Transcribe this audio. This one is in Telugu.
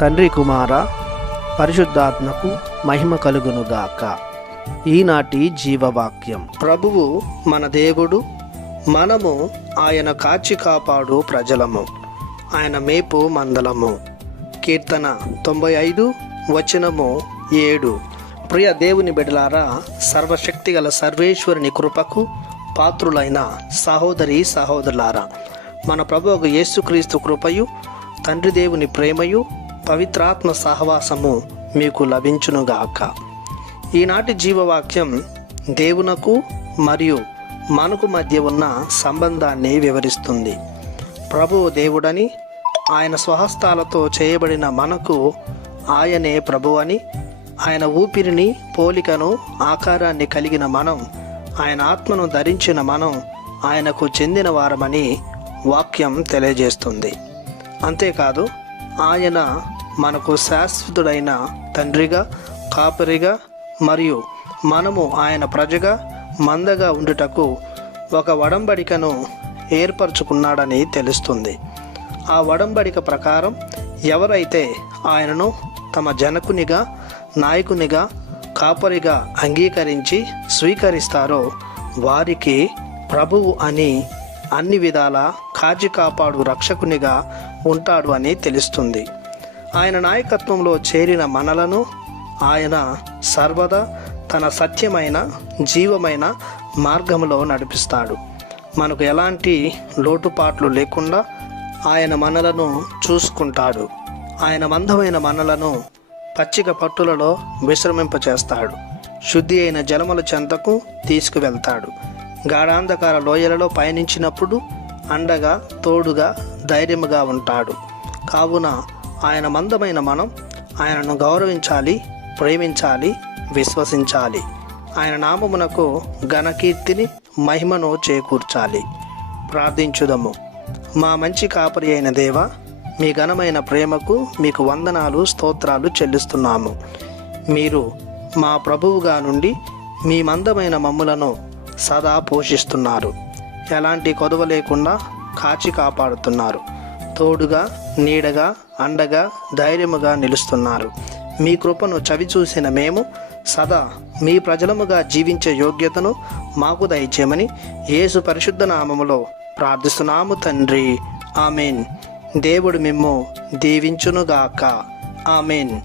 తండ్రి కుమార పరిశుద్ధాత్మకు మహిమ కలుగునుగాక. ఈనాటి జీవవాక్యం. ప్రభువు మన దేవుడు, మనము ఆయన కాచి కాపాడు ప్రజలము, ఆయన మేపు మందలము. కీర్తన 95:7. ప్రియ దేవుని బిడ్డలారా, సర్వశక్తిగల సర్వేశ్వరుని కృపకు పాత్రులైన సహోదరి సహోదరులారా, మన ప్రభువు యేసుక్రీస్తు కృపయు, తండ్రి దేవుని ప్రేమయు, పవిత్రాత్మ సహవాసము మీకు లభించునుగాక. ఈనాటి జీవవాక్యం దేవునకు మరియు మనకు మధ్య ఉన్న సంబంధాన్ని వివరిస్తుంది. ప్రభువు దేవుడని, ఆయన స్వహస్తాలతో చేయబడిన మనకు ఆయనే ప్రభు అని, ఆయన ఊపిరిని, పోలికను, ఆకారాన్ని కలిగిన మనం, ఆయన ఆత్మను ధరించిన మనం ఆయనకు చెందిన వారమని వాక్యం తెలియజేస్తుంది. అంతేకాదు, ఆయన మనకు శాశ్వతుడైన తండ్రిగా, కాపరిగా మరియు మనము ఆయన ప్రజగా, మందగా ఉండుటకు ఒక ఒడంబడికను ఏర్పరచుకున్నాడని తెలుస్తుంది. ఆ ఒడంబడిక ప్రకారం ఎవరైతే ఆయనను తమ జనకునిగా, నాయకునిగా, కాపరిగా అంగీకరించి స్వీకరిస్తారో వారికి ప్రభువు అని, అన్ని విధాల కాచి కాపాడు రక్షకునిగా ఉంటాడు అని తెలుస్తుంది. ఆయన నాయకత్వంలో చేరిన మనలను ఆయన సర్వదా తన సత్యమైన, జీవమైన మార్గంలో నడిపిస్తాడు. మనకు ఎలాంటి లోటుపాట్లు లేకుండా ఆయన మనలను చూసుకుంటాడు. ఆయన మందమైన మనలను పచ్చిక పట్టులలో విశ్రమింపచేస్తాడు. శుద్ధి అయిన జలముల చెంతకు తీసుకువెళ్తాడు. గాఢాంధకార లోయలలో పయనించినప్పుడు అండగా, తోడుగా, ధైర్యముగా ఉంటాడు. కావున ఆయన మందమైన మనం ఆయనను గౌరవించాలి, ప్రేమించాలి, విశ్వసించాలి. ఆయన నామమునకు ఘనకీర్తిని, మహిమను చేకూర్చాలి. ప్రార్థించుదము. మా మంచి కాపరి అయిన దేవా, మీ ఘనమైన ప్రేమకు మీకు వందనాలు, స్తోత్రాలు చెల్లిస్తున్నాము. మీరు మా ప్రభువుగా నుండి మీ మందమైన మమ్ములను సదా పోషిస్తున్నారు. ఎలాంటి కొదవ లేకుండా కాచి కాపాడుతున్నారు. తోడుగా, నీడగా, అండగా, ధైర్యముగా నిలుస్తున్నారు. మీ కృపను చవిచూసిన మేము సదా మీ ప్రజలముగా జీవించే యోగ్యతను మాకు దయచేయమని యేసు పరిశుద్ధ నామములో ప్రార్థిస్తున్నాము తండ్రి. ఆమెన్. దేవుడు మిమ్ము దీవించునుగాక. ఆమెన్.